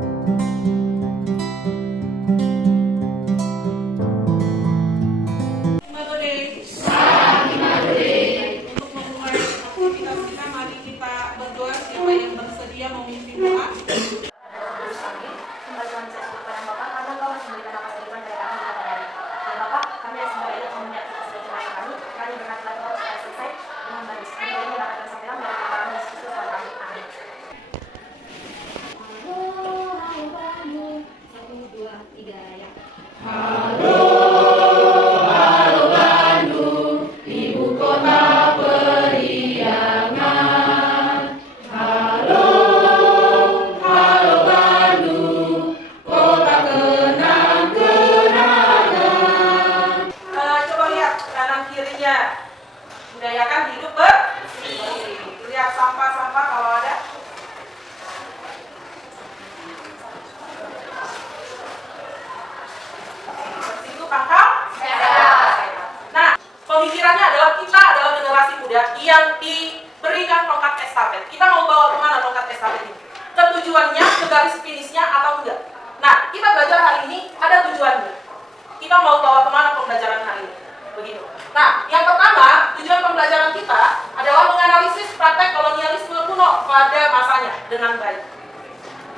Untuk memulai aktivitas kita, mari kita berdoa. Siapa yang bersedia memimpin doa? Budayakan hidup bersih. Lihat sampah-sampah kalau ada. Bersih itu pangkal sehat. Nah, pemikirannya adalah kita adalah generasi muda yang diberikan tongkat estafet. Kita mau bawa kemana tongkat estafet ini? Ketujuannya, ke garis finishnya atau enggak? Nah, kita belajar hari ini ada tujuannya. Kita mau bawa kemana pembelajaran hari ini? Begitu. Nah, yang pertama, tujuan pembelajaran kita adalah menganalisis praktek kolonialisme kuno pada masanya dengan baik.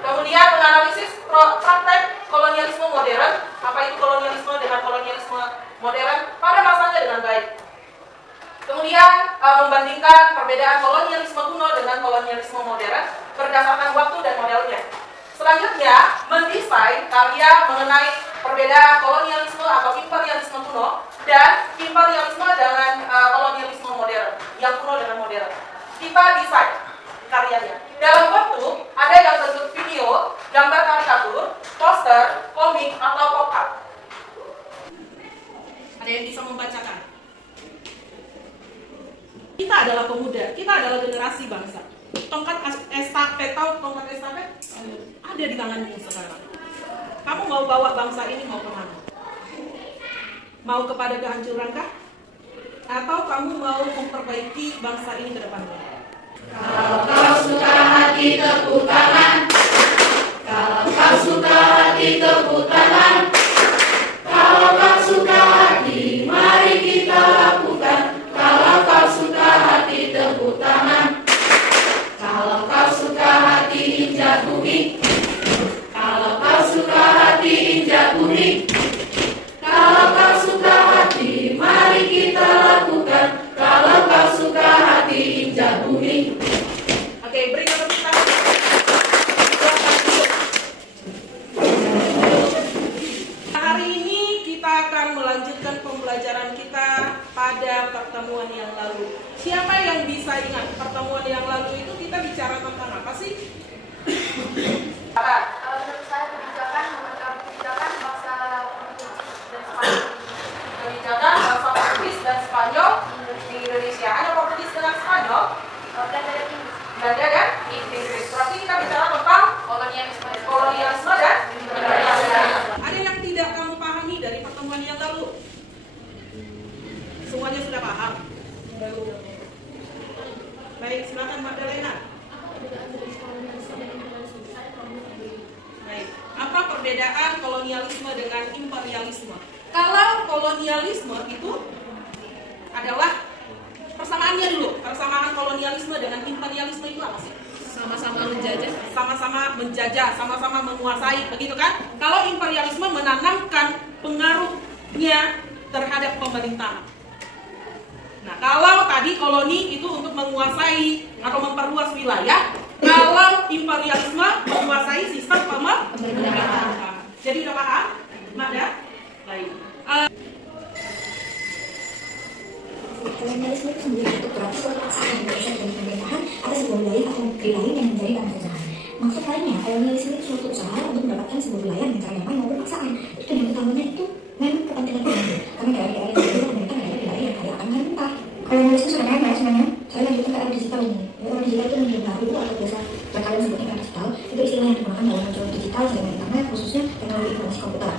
Kemudian menganalisis praktek kolonialisme modern, apa itu kolonialisme dengan kolonialisme modern pada masanya dengan baik. Kemudian membandingkan perbedaan kolonialisme kuno dengan kolonialisme modern berdasarkan waktu dan modelnya. Selanjutnya, mendesain karya mengenai perbedaan kolonialisme atau imperialisme kuno dan imperialisme dengan kolonialisme modern, yang kuno dengan modern. Kita desain karyanya. Dalam bentuk, ada yang bentuk video, gambar karikatur, poster, komik, atau pop-up. Ada yang bisa membacakan? Kita adalah pemuda, kita adalah generasi bangsa. Tongkat estafet, tahu tongkat estafet? Ada di tanganmu sekarang. Kamu mau bawa bangsa ini mau kemana? Mau kepada kehancurankah? Atau kamu mau memperbaiki bangsa ini ke depannya? Kalau kau suka hati tepuk tangan. Kalau kau suka hati tepuk tangan. Kalau kau suka hati, mari kita lakukan. Kalau kau suka hati tepuk tangan. Kalau kau suka hati injak bumi. Kalau kau suka hati injak bumi. Kalau kau suka hati, mari kita lakukan. Kalau kau suka hati injak bumi. Oke, beri tepuk tangan. Hari ini kita akan melanjutkan pembelajaran kita pada pertemuan yang lalu. Siapa yang bisa ingat pertemuan yang lalu itu kita bicara tentang apa sih? Menurut saya kebijakan bahasa Kebijakan bahasa Portugis dan Spanyol di Indonesia. Ada Portugis dengan Spanyol, Belanda dan Inggris. Berarti kita bicara tentang kolonialisme dan imperialisme. Ada yang tidak kamu pahami dari pertemuan yang lalu? Semuanya sudah paham? Baik, silakan Magdalena. Baik, apa perbedaan kolonialisme dengan imperialisme? Kalau kolonialisme itu adalah persamaannya dulu. Persamaan kolonialisme dengan imperialisme itu apa sih? sama-sama menjajah. Sama-sama menjajah, sama-sama menguasai, begitu kan? Kalau imperialisme menanamkan pengaruhnya terhadap pemerintahan. Nah, kalau tadi koloni itu untuk menguasai atau memperluas wilayah, kalau imperialisme menguasai sistem pemerintahan. Jadi udah paham? Mada? Baik. Kolonialisme itu sendiri itu berarti suatu paksaan yang berusaha dari pemerintahan atas sebuah wilayah atau negeri lain yang menjadi tanah jajahan. Maksud lainnya, kolonialisme itu suatu usaha untuk mendapatkan sebuah wilayah dengan cara damai maupun paksaan. Itu yang utamanya itu memang kepentingan pribadi, karena daerah-daerah yang berbeda pemerintah adalah daerah yang kaya akan bahan mentah. Kolonialisme sudah kaya ya semuanya. Saya lanjutkan ke era digital ini. Era digital itu menjadi baru atau biasa yang kalian sebutnya era digital. Itu istilah yang digunakan dalam menjual digital sebagai internet, khususnya teknologi informasi komputer.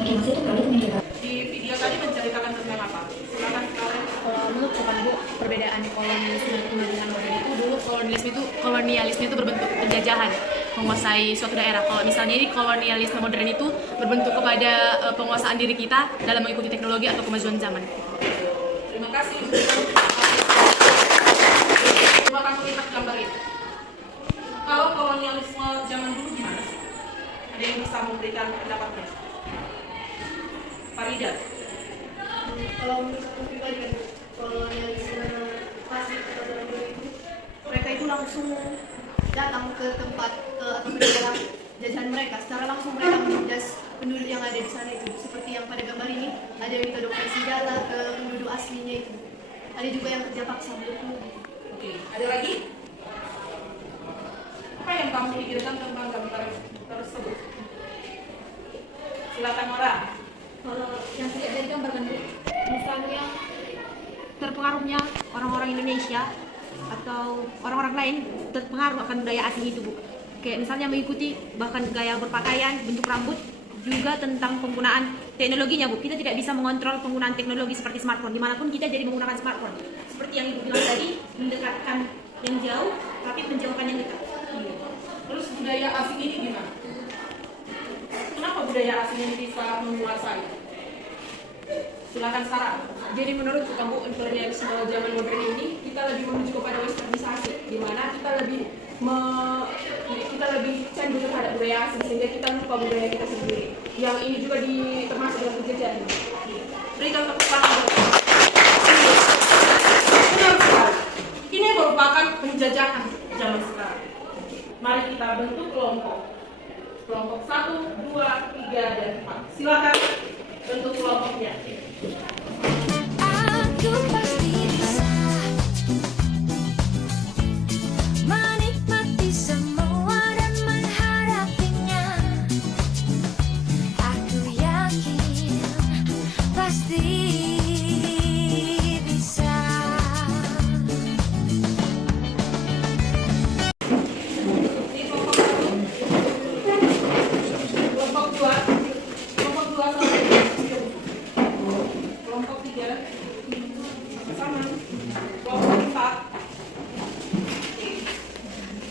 Makin masih itu beralih ke media baru. Di video tadi menceritakan tentang apa? Silakan kalian. Menurut Bu, perbedaan kolonialisme dengan pemerintahan modern itu dulu kolonialisme itu berbentuk penjajahan, menguasai suatu daerah. Kalau misalnya ini kolonialisme modern itu berbentuk kepada penguasaan diri kita dalam mengikuti teknologi atau kemajuan zaman. Terima kasih. Coba kamu lihat gambar ini. Kalau kolonialisme zaman dulu gimana sih? Ada yang bisa memberikan pendapatnya? Farida. Kalau menurut aku pribadi kan kolonialisme klasik atau zaman dulu itu mereka itu langsung datang ke tempat atau ke daerah jajahan mereka secara langsung, mereka menjajah penduduk yang ada di sana itu, seperti yang pada gambar ini ada yang ditodongkan senjata ke penduduk aslinya itu, ada juga yang kerja paksa begitu. Oke, ada lagi? Apa yang kamu pikirkan tentang gambar tersebut? Silakan Mara. Kalau yang tidak dari gambar kan Bu, misalnya terpengaruhnya orang-orang Indonesia atau orang-orang lain terpengaruh akan budaya asing itu Bu. Kayak misalnya mengikuti bahkan gaya berpakaian, bentuk rambut, juga tentang penggunaan teknologinya Bu. Kita tidak bisa mengontrol penggunaan teknologi seperti smartphone, dimanapun kita jadi menggunakan smartphone. Seperti yang Ibu bilang tadi, mendekatkan yang jauh tapi menjauhkan yang dekat. Terus budaya asing ini gimana? Kenapa budaya asing ini bisa menguasai? Silakan Sarah. Jadi menurut kamu imperialisme zaman modern ini kita lebih menuju kepada westernisasi, di mana kita lebih cenderung terhadap budaya asing sehingga kita lupa budaya kita sendiri. Yang ini juga termasuk dalam penjajahan. Berikan tepuk tangan. Benar sekali. Ini merupakan penjajahan zaman sekarang. Mari kita bentuk kelompok. Kelompok 1, 2, 3, dan 4. Silakan bentuk kelompoknya. Aku pasti bisa menikmati semua dan menghadapinya. Aku yakin pasti bisa. Di kelompok 1, kelompok 2, kelompok 2 sampai kelompok 3 sama kelompok 4.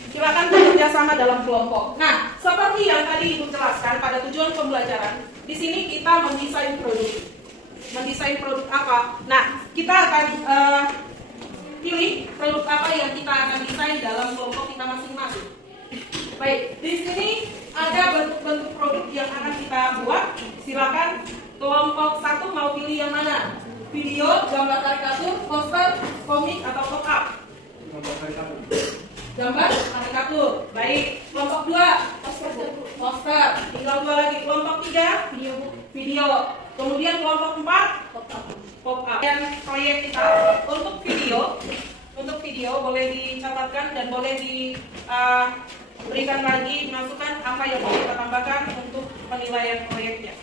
Silakan bekerja sama dalam kelompok. Nah, seperti yang tadi Ibu jelaskan pada tujuan pembelajaran, di sini kita mendesain produk. Mendesain produk apa? Nah, kita akan pilih produk apa yang kita akan desain dalam kelompok kita masing-masing. Baik, di sini ada bentuk-bentuk produk yang akan kita buat. Silakan kelompok 1 mau pilih yang mana? Video, gambar karikatur, poster, komik, atau pop-up? Gambar karikatur. Baik, kelompok 2 poster. Tinggal 2 lagi. Kelompok 3 video. Kemudian kelompok 4 pop-up. Dan proyek kita untuk video boleh dicatatkan dan boleh diberikan lagi masukan apa yang mau kita tambahkan untuk penilaian proyeknya.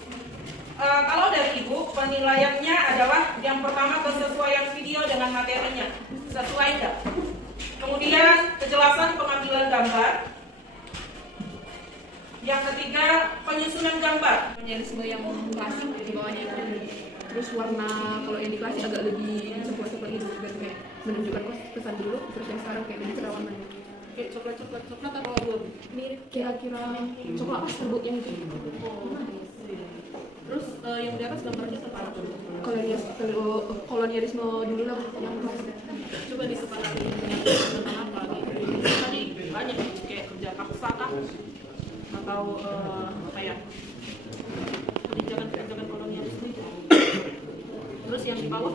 Kalau dari Ibu, penilaiannya adalah yang pertama kesesuaian video dengan materinya, sesuai enggak? Kemudian kejelasan pengambilan gambar. Yang ketiga penyusunan gambar. Kolonialisme yang klasik di bawahnya itu. Terus warna kalau yang di klasik agak lebih coklat-coklat gitu, biar kayak menunjukkan pesan dulu. Terus yang sekarang kayak lebih cerawan lagi. Kayak coklat atau abu-abu? Mirip kira-kira coklat pastel Bu yang itu. Terus yang di atas gambarnya tentang apa? Kolonialisme dulu lah yang klasik. Coba disepakati tentang apa gitu. Tadi banyak kayak kerja paksa kah? Atau apa ya? Kebijakan kolonialisme itu. Terus yang di bawah?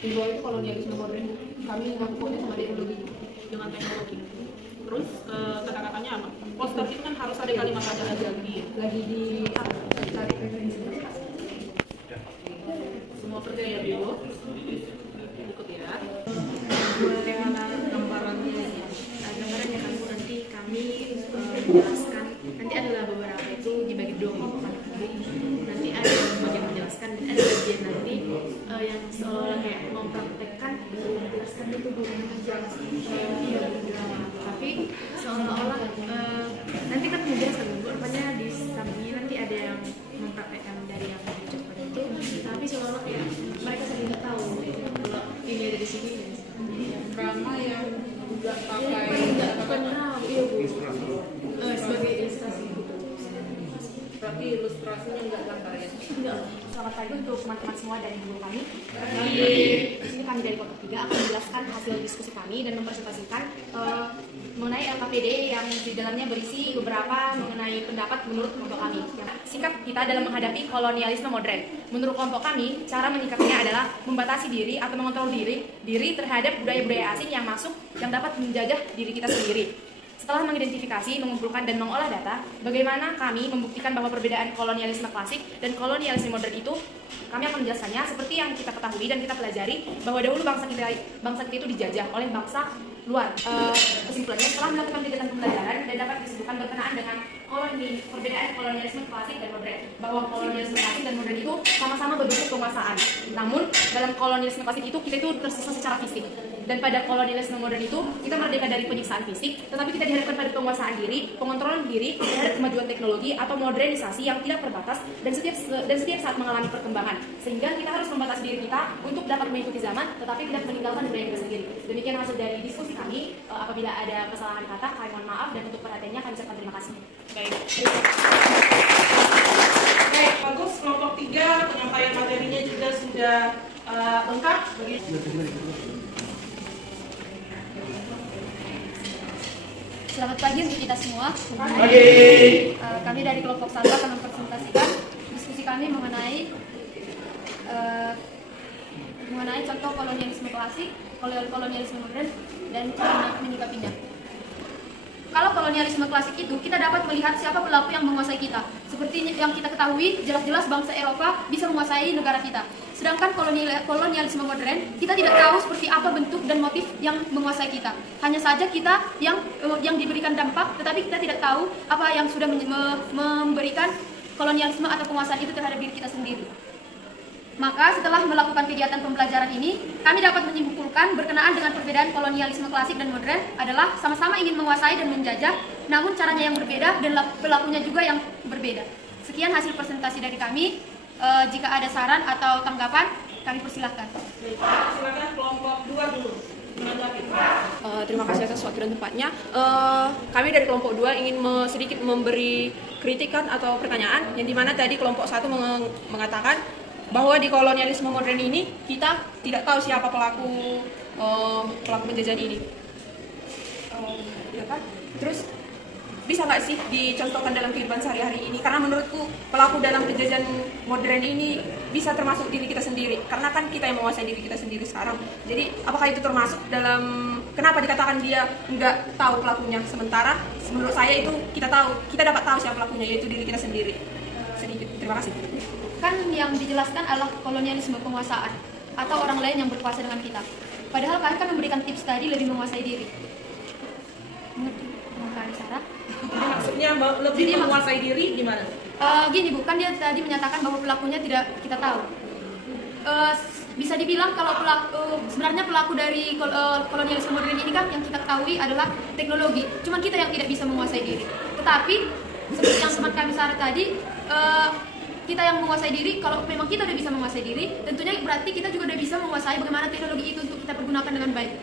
Di bawah itu kolonialisme modern. Kami ngakunya sama teknologi. Dengan teknologi. Terus kata-katanya apa? Poster itu kan harus ada kalimat aja lagi dicari referensi. Semua kerja ya dulu. Ikut ya. Bagaimana gambarannya? Gambarannya kan Bu, nanti kami menjelaskan. Nanti adalah beberapa itu dibagi dua kelompok. Nanti ada bagian menjelaskan dan ada bagian nanti yang seolah kayak mempraktekkan menjelaskan itu Bu, menjelaskan. Iya Bu. Tapi seolah-olah nanti kan menjelaskan Bu, rupanya di sampingnya nanti ada yang mempraktekkan dari yang diucapkan itu. Tapi seolah-olah kayak mereka sendiri tahu kalau ini ada di sini. Drama yang nggak pakai Iya Bu. Sebagai Berarti ilustrasinya nggak gambar ya? Selamat pagi untuk teman-teman semua dari guru kami. Di sini kami dari kelompok 3 akan menjelaskan hasil diskusi kami dan mempresentasikan mengenai LKPD yang di dalamnya berisi beberapa mengenai pendapat menurut kelompok kami. Sikap kita dalam menghadapi kolonialisme modern. Menurut kelompok kami, cara menyikapinya adalah membatasi diri atau mengontrol diri terhadap budaya-budaya asing yang masuk yang dapat menjajah diri kita sendiri. Setelah mengidentifikasi, mengumpulkan, dan mengolah data, bagaimana kami membuktikan bahwa perbedaan kolonialisme klasik dan kolonialisme modern itu, kami akan menjelaskannya seperti yang kita ketahui dan kita pelajari bahwa dahulu bangsa kita itu dijajah oleh bangsa luar. Kesimpulannya, setelah melakukan kegiatan pembelajaran dan dapat disebutkan berkenaan dengan perbedaan kolonialisme klasik dan modern, bahwa kolonialisme klasik dan modern itu sama-sama berbentuk penguasaan. Namun, dalam kolonialisme klasik itu kita itu tersisa secara fisik. Dan pada kolonialisme modern itu, kita merdeka dari penyiksaan fisik, tetapi kita dihadapkan pada penguasaan diri, pengontrolan diri terhadap kemajuan teknologi atau modernisasi yang tidak terbatas dan setiap saat mengalami perkembangan. Sehingga kita harus membatasi diri kita untuk dapat mengikuti zaman, tetapi tidak meninggalkan budaya kita sendiri. Demikian hasil dari diskusi kami. Apabila ada kesalahan kata, kami mohon maaf, dan untuk perhatiannya kami ucapkan terima kasih. Baik, bagus. Kelompok 3 penyampaian materinya juga sudah lengkap. Selamat pagi untuk kita semua. Kami dari kelompok 1 akan mempresentasikan diskusi kami mengenai contoh kolonialisme klasik, kolonialisme modern, dan cara menyikapinya. Kalau kolonialisme klasik itu, kita dapat melihat siapa pelaku yang menguasai kita. Seperti yang kita ketahui, jelas-jelas bangsa Eropa bisa menguasai negara kita. Sedangkan kolonialisme modern, kita tidak tahu seperti apa bentuk dan motif yang menguasai kita. Hanya saja kita yang diberikan dampak, tetapi kita tidak tahu apa yang sudah memberikan kolonialisme atau penguasaan itu terhadap diri kita sendiri. Maka setelah melakukan kegiatan pembelajaran ini, kami dapat menyimpulkan berkenaan dengan perbedaan kolonialisme klasik dan modern adalah sama-sama ingin menguasai dan menjajah, namun caranya yang berbeda dan pelakunya juga yang berbeda. Sekian hasil presentasi dari kami. Jika ada saran atau tanggapan, kami persilahkan. Silakan kelompok 2 dulu. Terima kasih atas waktu dan tempatnya. Kami dari kelompok 2 ingin sedikit memberi kritikan atau pertanyaan, yang dimana tadi kelompok 1 mengatakan bahwa di kolonialisme modern ini kita tidak tahu siapa pelaku penjajahan ini. Ya kan? Terus bisa nggak sih dicontohkan dalam kehidupan sehari-hari ini? Karena menurutku pelaku dalam penjajahan modern ini bisa termasuk diri kita sendiri. Karena kan kita yang menguasai diri kita sendiri sekarang. Jadi apakah itu termasuk dalam kenapa dikatakan dia nggak tahu pelakunya? Sementara menurut saya itu kita dapat tahu siapa pelakunya, yaitu diri kita sendiri. Sedikit. Terima kasih. Kan yang dijelaskan adalah kolonialisme penguasaan atau orang lain yang berkuasa dengan kita. Padahal kami kan memberikan tips tadi lebih menguasai diri. Mengerti? Mengenai Sarah? Jadi maksudnya lebih menguasai diri gimana? Gini Bu, kan dia tadi menyatakan bahwa pelakunya tidak kita tahu. Bisa dibilang kalau sebenarnya pelaku dari kolonialisme modern ini kan yang kita ketahui adalah teknologi. Cuman kita yang tidak bisa menguasai diri. Tetapi seperti yang teman kami Sarah tadi, kita yang menguasai diri, kalau memang kita udah bisa menguasai diri, tentunya berarti kita juga udah bisa menguasai bagaimana teknologi itu untuk kita pergunakan dengan baik.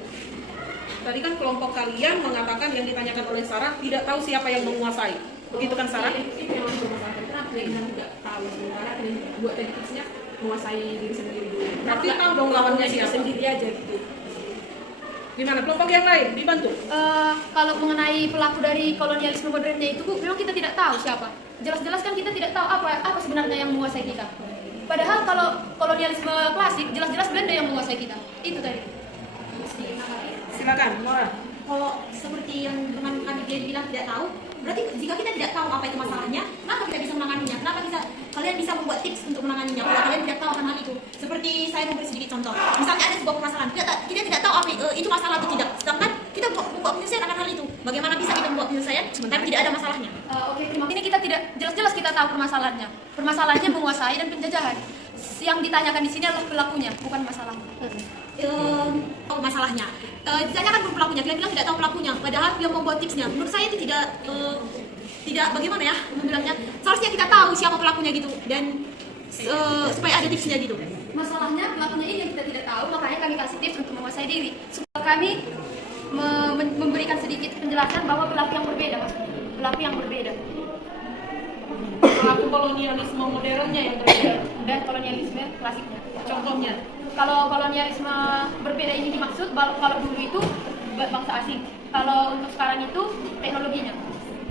Tadi kan kelompok kalian mengatakan yang ditanyakan oleh Sarah tidak tahu siapa yang menguasai. Begitu kan Sarah? Itu memang bermasalah. Kenapa kita tidak tahu? Sementara buat tadi tipsnya menguasai diri sendiri dulu. Berarti tahu dong lawannya siapa? Sendiri aja gitu. Gimana kelompok yang lain dibantu? Kalau mengenai pelaku dari kolonialisme modernnya itu Bu, memang kita tidak tahu siapa. Jelas-jelas kan kita tidak tahu apa sebenarnya yang menguasai kita. Padahal kalau kolonialisme klasik, jelas-jelas Belanda yang menguasai kita. Itu tadi. Silakan, Nora. Kalau seperti yang teman kami dia bilang tidak tahu, berarti jika kita tidak tahu apa itu masalahnya, kenapa kita bisa menanganinya? Kenapa kalian bisa membuat tips untuk menanganinya kalau kalian tidak tahu akan hal itu? Seperti saya memberi sedikit contoh. Misalnya ada sebuah permasalahan, kita tidak tahu apa itu masalah atau tidak. Sedangkan kita membuat penyelesaian akan hal itu. Bagaimana bisa kita membuat penyelesaian tapi tidak ada masalahnya? Oke, terima kasih. Ini kita tidak jelas-jelas kita tahu permasalahannya. Permasalahannya menguasai dan penjajahan. Yang ditanyakan di sini adalah pelakunya, bukan masalahnya. Masalahnya ditanyakan pun pelakunya, kalian bilang tidak tahu pelakunya, padahal yang membuat tipsnya. Menurut saya itu tidak bagaimana ya membilangnya, seharusnya kita tahu siapa pelakunya gitu, dan supaya ada tipsnya gitu. Masalahnya pelakunya ini yang kita tidak tahu, makanya kami kasih tips untuk menguasai diri. Supaya kami memberikan sedikit penjelasan bahwa pelaku yang berbeda, Mas. Pelaku yang berbeda. pelaku kolonialisme modernnya yang berbeda. Dan kolonialisme klasiknya. Contohnya, Kalau kolonialisme berbeda ini dimaksud kalau dulu itu bangsa asing. Kalau untuk sekarang itu teknologinya.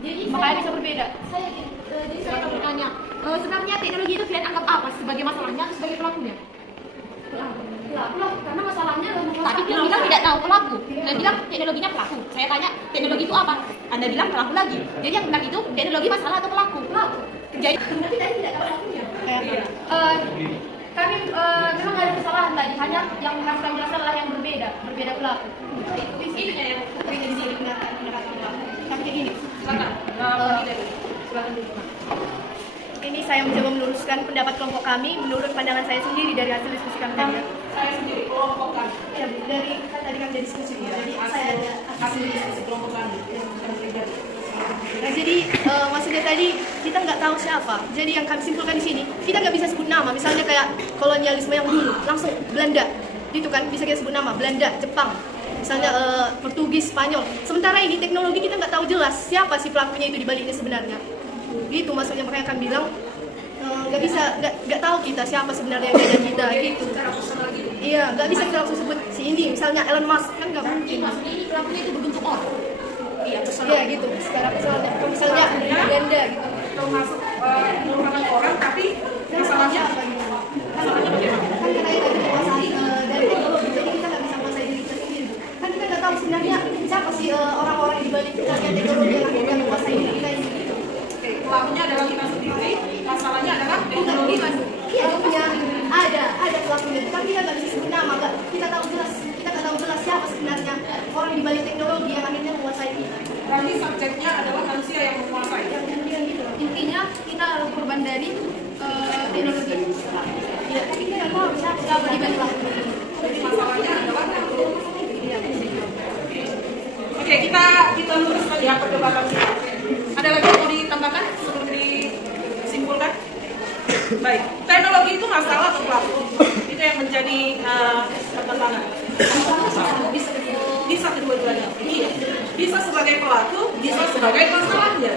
Jadi makanya bisa berbeda. Jadi saya akan bertanya, sebenarnya teknologi itu kalian anggap apa? Sebagai masalahnya atau sebagai pelakunya? Pelaku, karena masalahnya adalah masalah. Tadi dia bilang tidak tahu pelaku. Dia bilang teknologinya pelaku. Saya tanya teknologi itu apa? Anda bilang pelaku lagi. Jadi yang benar itu teknologi masalah atau pelaku? Pelaku. Jadi Tapi tadi tidak tahu pelakunya. Kami memang ada kesalahan tadi. Hanya yang harus kami jelaskan adalah yang berbeda pelaku. Itu intinya yang ingin digunakan pelaku. Tapi kayak gini. silakan. Silakan dulu. Ini saya mencoba meluruskan pendapat kelompok kami menurut pandangan saya sendiri dari hasil diskusi kami tadi. Saya sendiri kelompok kami. Ya, dari kan tadi kan ada diskusi. Jadi saya ada hasil diskusi kelompok kami. Nah, jadi maksudnya tadi kita nggak tahu siapa. Jadi yang kami simpulkan di sini, kita nggak bisa sebut nama. Misalnya kayak kolonialisme yang dulu, langsung Belanda, itu kan bisa kita sebut nama. Belanda, Jepang, misalnya Portugis, Spanyol. Sementara ini teknologi kita nggak tahu jelas siapa sih pelakunya itu di baliknya sebenarnya. Gitu maksudnya, makanya kami bilang nggak tahu kita siapa sebenarnya yang ngajak kita gitu. Iya, nggak bisa kita langsung sebut si ini. Misalnya Elon Musk kan nggak mungkin. ini pelakunya itu berbentuk orang. Iya gitu, secara personalnya. Misalnya Belanda gitu. Termasuk merupakan orang, tapi masalahnya apa? Masalahnya bagaimana? Kan kita tadi menguasai dari teknologi, jadi kita nggak bisa menguasai diri kita sendiri. Kan kita nggak tahu sebenarnya siapa sih orang-orang di balik teknologi yang akan menguasai diri kita ini. Oke, pelakunya adalah kita sendiri, masalahnya adalah teknologi kan. Iya, punya ada pelakunya, tapi kita nggak bisa sebut nama, kita nggak tahu jelas siapa sebenarnya orang di balik teknologi yang akhirnya menguasai kita. Berarti subjeknya adalah manusia yang menguasai. Yang kemudian gitu. Intinya kita adalah korban dari teknologi. Ya, tapi kita nggak tahu siapa di balik pelaku. Jadi masalahnya adalah teknologi. Oke, kita luruskan ya perdebatan kita. Ada lagi yang mau ditambahkan sebelum disimpulkan? Baik, teknologi itu masalah atau pelaku? Itu yang menjadi pertentangan. Bisa kedua-duanya. Bisa sebagai pelaku, bisa sebagai masalahnya.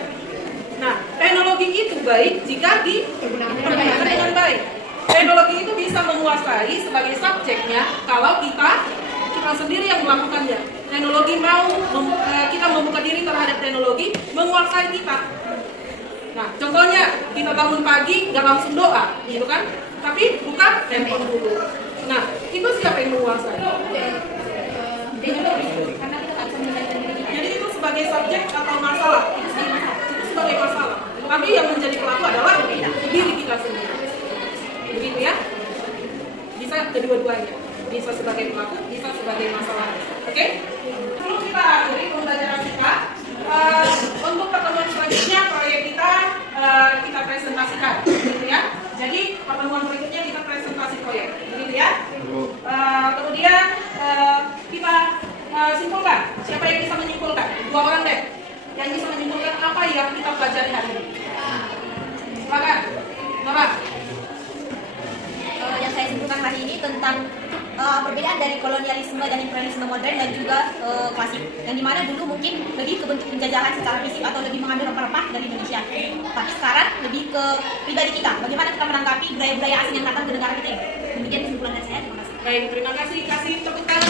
Nah, teknologi itu baik jika dipergunakan dengan baik. Teknologi itu bisa menguasai sebagai subjeknya kalau kita sendiri yang melakukannya. Teknologi kita membuka diri terhadap teknologi, menguasai kita. Nah, contohnya kita bangun pagi nggak langsung doa, gitu kan? Tapi bukan handphone dulu. Nah, itu siapa yang menguasai? Jadi itu sebagai subjek atau masalah? Itu sebagai masalah. Tapi yang menjadi pelaku adalah diri kita sendiri. Begitu ya? Bisa kedua-duanya. Bisa sebagai pelaku, bisa sebagai masalah. Oke? Sebelum kita akhiri pembelajaran kita, untuk pertemuan selanjutnya proyek kita presentasikan, gitu ya. Jadi pertemuan berikutnya kita presentasi proyek, begitu ya. Kemudian kita simpulkan. Siapa yang bisa menyimpulkan? 2 orang deh. Yang bisa menyimpulkan apa yang kita pelajari hari ini. Silakan. Nora. Yang saya sebutkan hari ini tentang perbedaan dari kolonialisme dan imperialisme modern dan juga klasik. Yang dimana dulu mungkin lebih ke bentuk penjajahan secara fisik atau lebih mengambil rempah-rempah dari Indonesia. Tapi sekarang lebih ke pribadi kita. Bagaimana kita menanggapi budaya-budaya asing yang datang ke negara kita ini. Demikian kesimpulan dari saya. Terima kasih. Baik, terima kasih. Kasih tepuk tangan.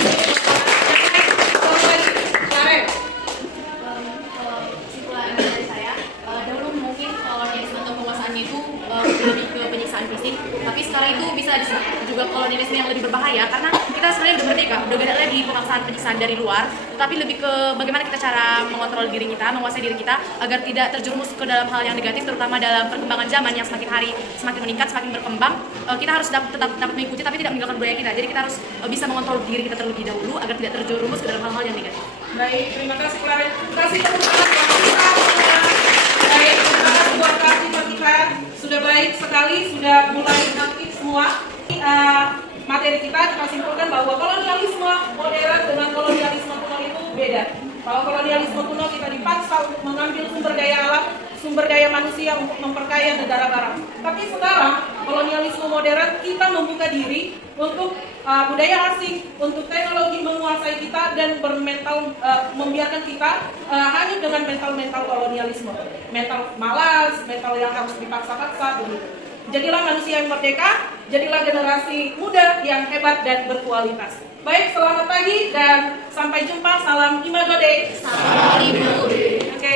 Kesimpulan dari saya, dahulu mungkin kolonialisme atau penguasaannya itu lebih ke penyiksaan fisik, tapi sekarang itu bisa disebut juga kolonialisme yang lebih berbahaya karena kita sebenarnya udah merdeka, udah gak ada lagi pemaksaan penyiksaan dari luar, tapi lebih ke bagaimana kita cara mengontrol diri kita, menguasai diri kita agar tidak terjerumus ke dalam hal yang negatif, terutama dalam perkembangan zaman yang semakin hari semakin meningkat, semakin berkembang. Kita harus tetap mengikuti tapi tidak meninggalkan budaya kita. Jadi kita harus bisa mengontrol diri kita terlebih dahulu agar tidak terjerumus ke dalam hal-hal yang negatif. Baik, terima kasih Clara. Kasih tepuk tangan buat kita. Baik, terima kasih buat kita. Sudah baik sekali, sudah mulai aktif semua. Materi kita simpulkan bahwa kolonialisme modern dengan kolonialisme kuno itu beda. Kalau kolonialisme kuno kita dipaksa untuk mengambil sumber daya alam, sumber daya manusia untuk memperkaya negara barat. Tapi sekarang kolonialisme modern, kita membuka diri untuk budaya asing, untuk teknologi menguasai kita dan membiarkan kita hanyut dengan mental kolonialisme, mental malas, mental yang harus dipaksa-paksa begitu. Jadilah manusia yang merdeka, jadilah generasi muda yang hebat dan berkualitas. Baik, selamat pagi dan sampai jumpa. Salam Imago Day. Salam Ibu. Oke.